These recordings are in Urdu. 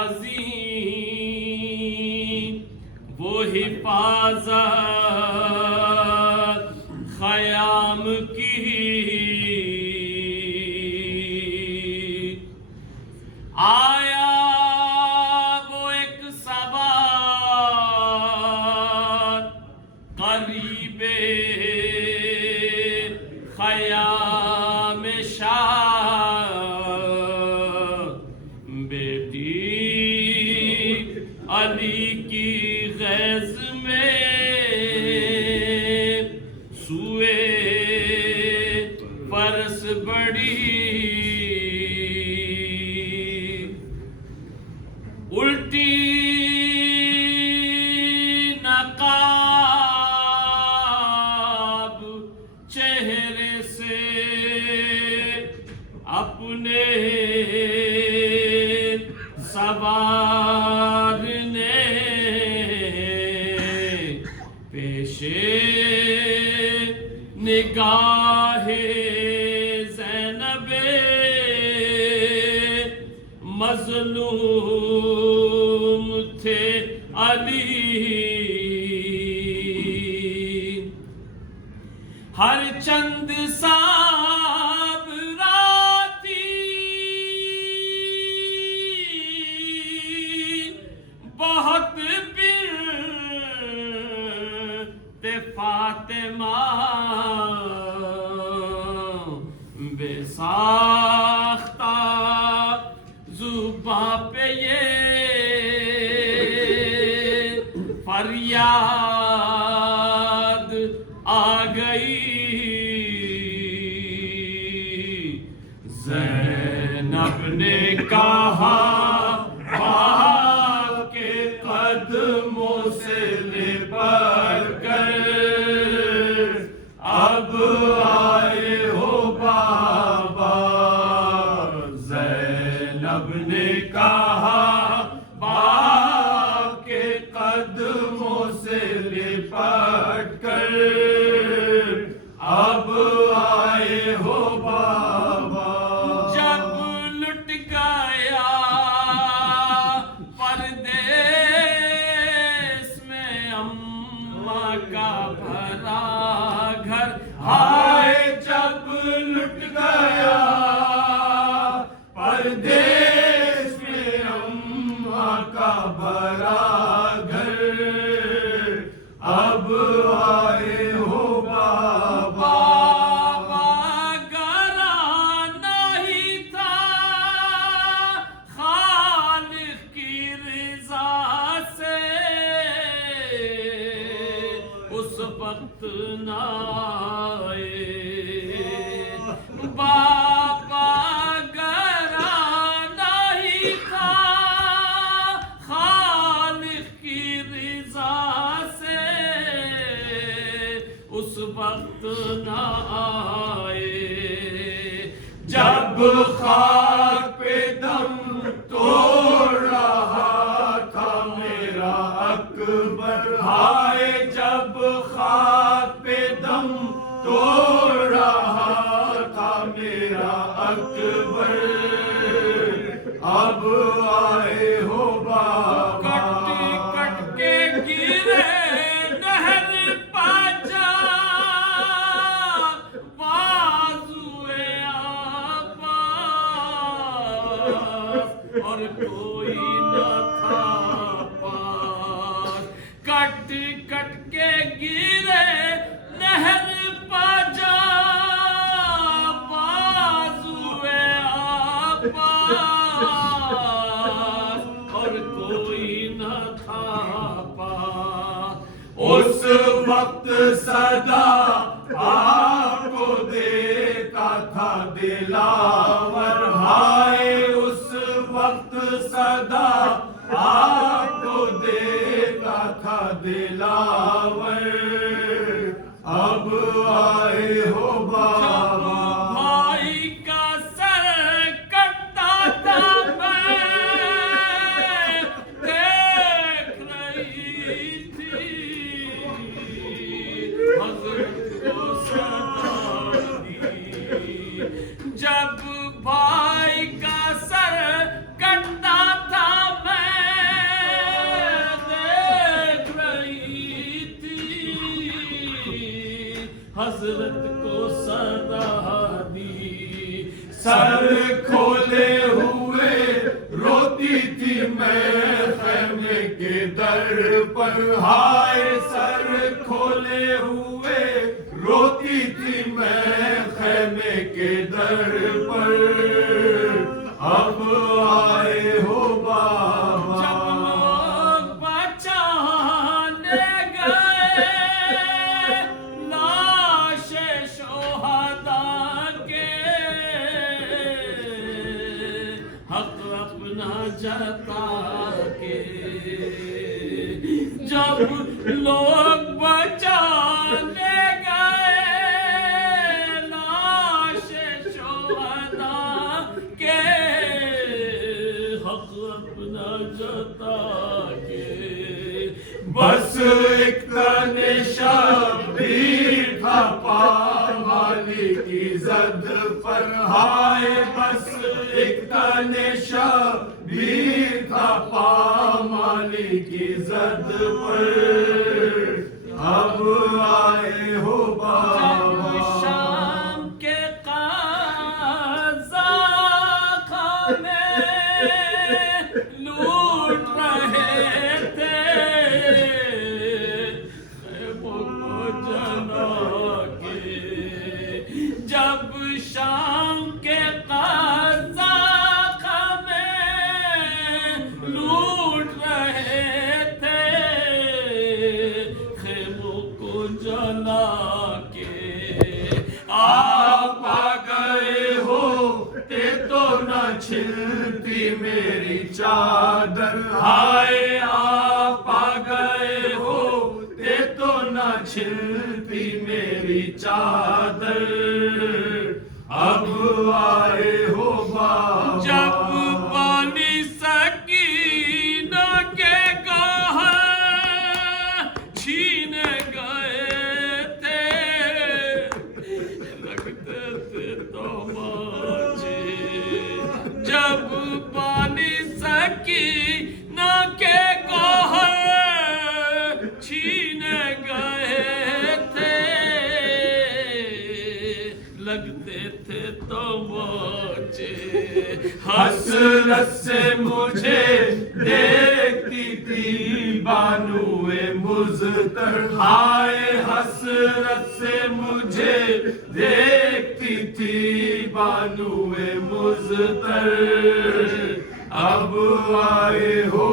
عظیم وہ حفاظت خیام کی آیا وہ ایک سوار قریب خیام شاہ بیٹی علی کی غیظ میں سوئے فرس بڑی الٹی نقاب چہرے سے اپنے سوار نے پیشے نگاہ زینب مظلوم تھے علی ہر چند صابراتی بہت بنت فاطمہ بے ساختہ زباں پہ یہ فریاد آ گئی زینب نے کہا باپ کے قدموں سے لپٹ کر اب آئے ہو بابا زینب نے کہا باپ کے قدموں سے لپٹ کر اب آئے ہو بابا جب لٹ گیا پردیس میں اماں کا بھرا گھر ہائے جب لٹ گیا پردیس میں اماں کا بھرا گھر اب آئے ہو بابا گھرانہ ہی تھا خالق کی رضا سے اس وقت نہ آئے بابا گھرانہ ہی تھا خالق کی رضا سے اس وقت نہ آئے جب خاک پہ دم توڑ رہا تھا میرا اکبر ہائے جب خاک پہ دم توڑ رہا تھا میرا اکبر اب آئے ہو بابا کٹ کے گرے نہر پاجا بازوئے عباس اور کوئی نہ تھا پاس کٹ کٹ کے گرے نہر پاجا بازوئے عباس اور کوئی نہ تھا پاس اس وقت صدا آپ کو دیتا تھا دلاور ہائے اس وقت صدا آپ کو دیتا تھا دلاور اب آئے ہو بابا بھائی کا سر کٹتا تھا میں دیکھ رہی تھی حضرت کو صدا دی جب بھائی کا سر کٹتا تھا میں سر کھولے ہوئے روتی تھی میں خیمے کے در پر، ہائے سر کھولے ہوئے روتی تھی میں خیمے کے در پر، اب آئے ہو بابا۔ جب لوگ بچانے گئے لاش شہداء کے، حق اپنا جتا کے، جب لوگ بچانے گئے لاش شہداء کے، حق اپنا جتا کے، بس ایک تن شبیر تھا پامالی کی زد پر، ہائے بس ایک تن شبیر تھا پامالی کی زد پر، اب آئے ہو بابا۔ جب شام کے قضا خانے لوٹ رہے تھے خیموں کو جلا کے، جب شام کے قضا خانے لوٹ رہے تھے خیموں کو جلا کے، آپ آ گئے ہوتے تو نہ چھلتی میری چادر، ہائے آپ آ گئے ہوتے تو نہ چھلتی میری چادر، اب آئے ہو بابا۔ جب بانی سکینہ کے گوہر چھین گئے تھے، لگتے تھے تماچے، جب بانی سکینہ کے گوہر چھین گئے تھے، لگتے تھے تماچے، حسرت سے مجھے دیکھتی تھی بانوئے مزتر، ہائے حسرت سے مجھے دیکھتی تھی بانوئے مزتر، اب آئے ہو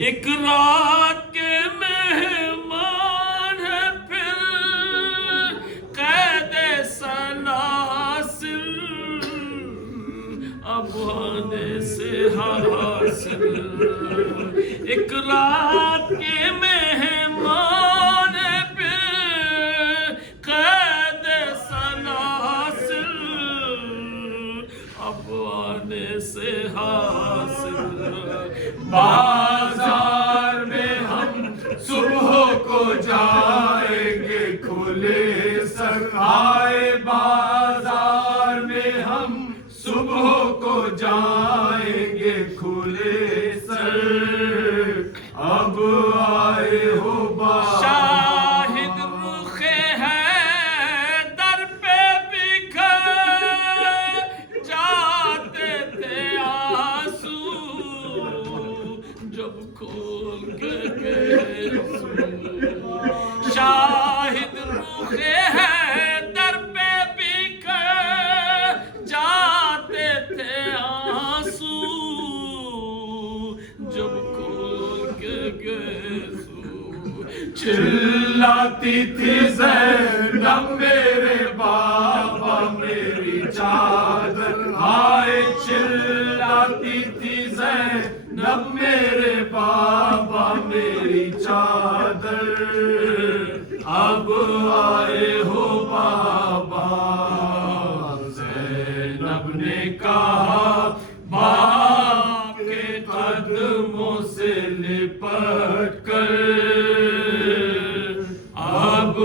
ایک رات کے مہمان ہے پھر قید سلاسل، اب آنے سے حاصل، ایک رات کے مہمان ہے پھر قید سلاسل، اب آنے سے حاصل، بازار میں ہم صبح کو جائیں گے کھلے سر، آئے بازار میں ہم صبح کو جائیں گے کھلے سر، اب آئے ہو بابا۔ شاہد رخ ہے در پہ بکھر جاتے تھے آنسو، جب کھول کے گئے سو، شاہد رخ ہے در پہ بکھر جاتے تھے آنسو، جب کھول کے گئے سو، چلاتی تھی زینب میرے بابا میری چادر، ہائے چلاتی تھی زینب میرے بابا میری چادر، اب آئے ہو بابا۔ زینب نے کہا باپ کے قدموں سے لپٹ کر اب